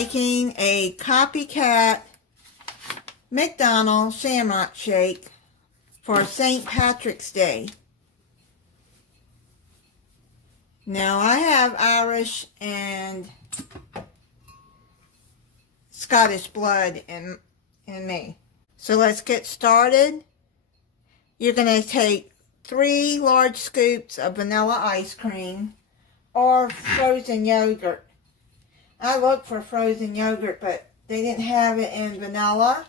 making a Copycat McDonald's Shamrock shake for St. Patrick's Day. Now I have Irish and Scottish blood in me. So let's get started. You're going to take 3 large scoops of vanilla ice cream or frozen yogurt. I looked for frozen yogurt, but they didn't have it in vanilla.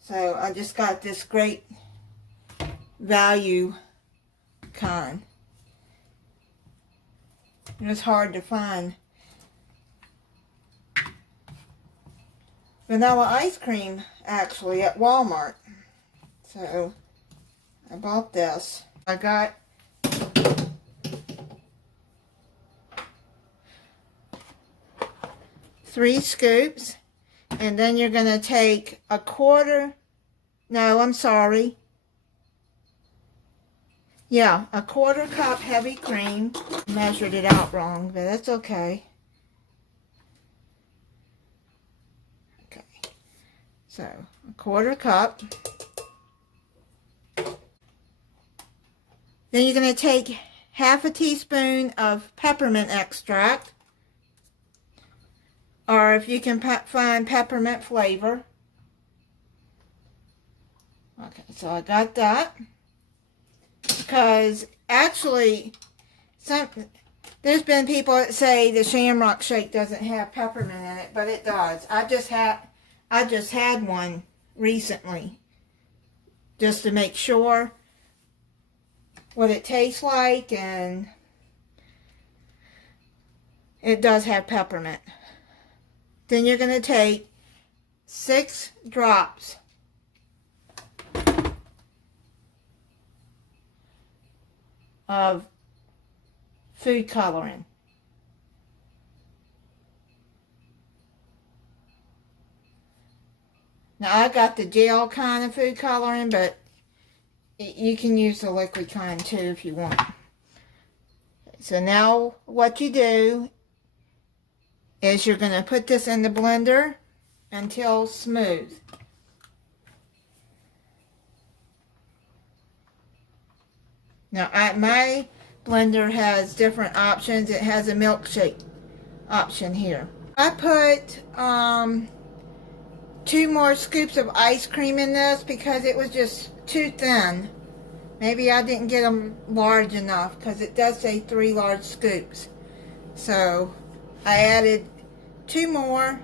So I just got this great value kind. It was hard to find vanilla ice cream actually at Walmart. So I bought this. I got three scoops, and then you're going to take a quarter cup heavy cream. Measured it out wrong, but that's okay. Okay, so a quarter cup. Then you're going to take half a teaspoon of peppermint extract, or if you can find peppermint flavor. Okay, so I got that. Because actually, there's been people that say the Shamrock shake doesn't have peppermint in it, but it does. I just had one recently, just to make sure what it tastes like, and it does have peppermint. Then you're going to take 6 drops of food coloring. Now I got the gel kind of food coloring, but you can use the liquid kind too if you want. So now what you do is you're going to put this in the blender until smooth. Now my blender has different options. It has a milkshake option here. I put 2 more scoops of ice cream in this because it was just too thin. Maybe I didn't get them large enough because it does say 3 large scoops. So I added 2 more,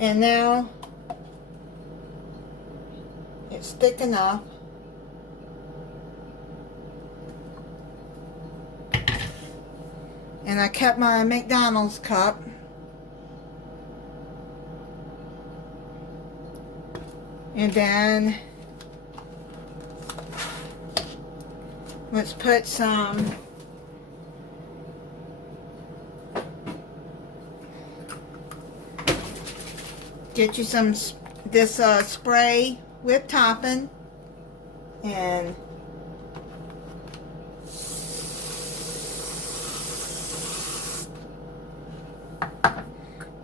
and now it's thick enough. And I kept my McDonald's cup. And then let's put some this spray whipped topping, and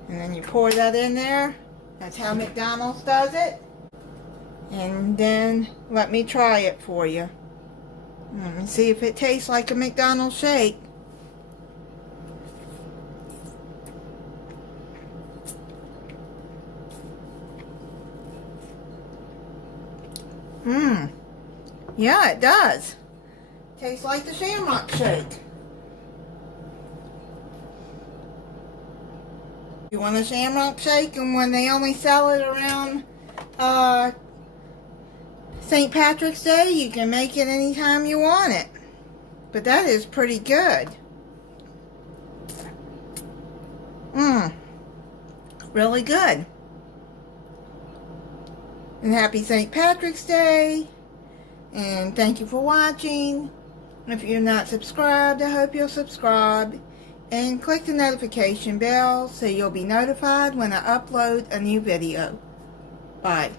then you pour that in there. That's how McDonald's does it. And then let me try it for you. And see if it tastes like a McDonald's shake. Yeah, it does. Tastes like the Shamrock shake. You want a Shamrock shake, and when they only sell it around St. Patrick's Day, you can make it anytime you want it. But that is pretty good. Really good. And happy St. Patrick's Day. And thank you for watching. If you're not subscribed, I hope you'll subscribe. And click the notification bell so you'll be notified when I upload a new video. Bye.